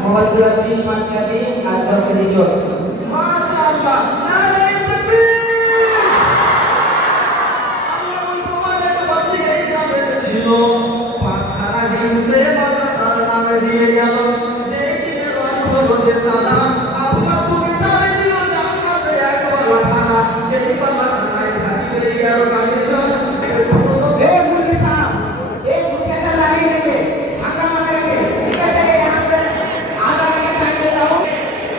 Mewassilati masyadi atas kericuan. Masya Allah, narai takbir. Allah তোমাদের প্রতি এই গ্রামে ছিল পাঁচখানা দিন সে মাদ্রাসার নামে দিয়ে গেল যে দিনের অর্থ হচ্ছে সাদা আল্লাহ তুমি তাই দিও জান্নাতে একবার লাখানা যেই বাবা নাই থাকিবে 11 কন্ডিশন ए मुर्गी साहब एक रुपया का नहीं देंगे हंगामा करेंगे निकल जाइए यहाँ से आधा आगे तक ले जाओ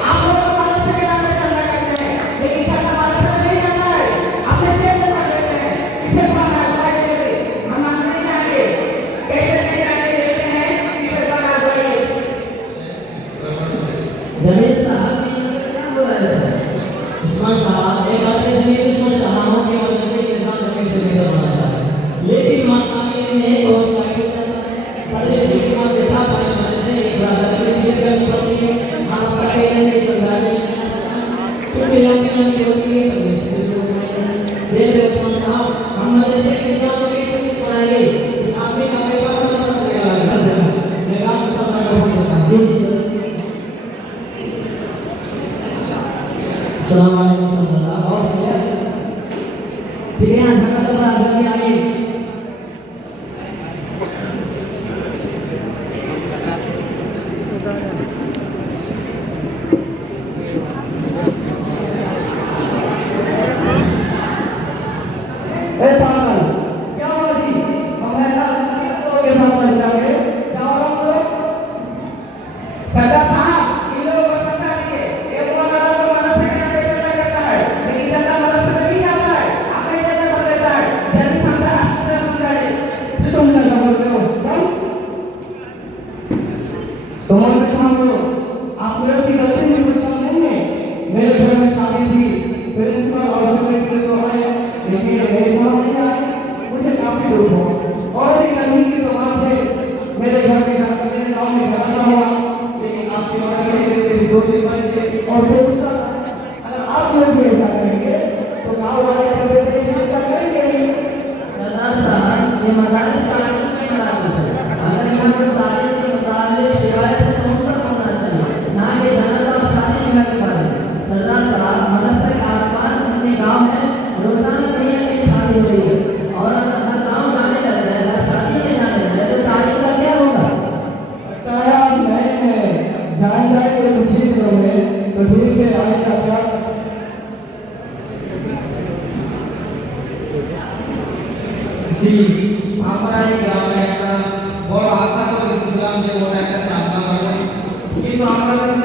आप लोग तो मदरसे के नाम पे चंदा करते हैं लेकिन चंदा मदरसे में नहीं जाना है अपने जेब में भर लेते हैं किसे पढ़ना है बताइए जल्दी हम नहीं जाएंगे कैसे नहीं जाएंगे देखते हैं किसे पढ़ना बताइए जमीर साहब ने क्या बोला है उस्मान साहब एक ऐसे जमीर उस्मान साहब की वजह से इंसान करने से बेहतर होना चाहिए लेकिन मसाले में बहुत सारी मदरसे की मदरसा पर मदरसे एक राजा की भी करनी पड़ती है हम कहते हैं कि सरकारी तो बिना बिना की होती है मदरसे जो देख उस्मान साहब हम मदरसे के साथ कैसे पढ़ाएंगे इस आदमी का पेपर मदरसा से लगा मैं काम सब का फोन करता हूं अस्सलाम वालेकुम संत साहब और ठीक है यहाँ झगड़ा चल रहा है जल्दी आइए ए पागल क्या हुआ जी हमारा तो के साथ लग जाओगे जाओ आराम करो सरदार साहब इन लोगों को समझा दीजिए ये बोला तो मदरसे के नाम पे चंदा करता है लेकिन चंदा मदरसे में नहीं जाता है अपने जेब में भर लेता है जल्दी समझा अच्छी तरह समझाइए फिर तुम चंदा बोलते हो जाओ तुम्हारे भी समझ लो आप लोगों की गलती में कुछ काम नहीं है मेरे घर में शादी थी प्रिंसिपल और सेक्रेटरी तो आए लेकिन मेरे साथ नहीं आए मुझे काफी दुख हुआ और भी करने की तो बात है मेरे घर में जाकर मेरे गांव में जाना हुआ लेकिन आपकी मदद से सिर्फ 2-3 बच्चे और दोस्त अगर आप लोग भी ऐसा करेंगे तो गांव वाले चलते चलते ऐसा करेंगे नहीं सरदार साहब ये मदारिस तालीम नहीं बना अगर यहाँ पर तालीम के मुताबिक शिकायत खत्म আমরা এই গ্রামে একটা বড় আশা করেছিলাম যে ওটা একটা চাকমা হবে, কিন্তু আমরা কাছে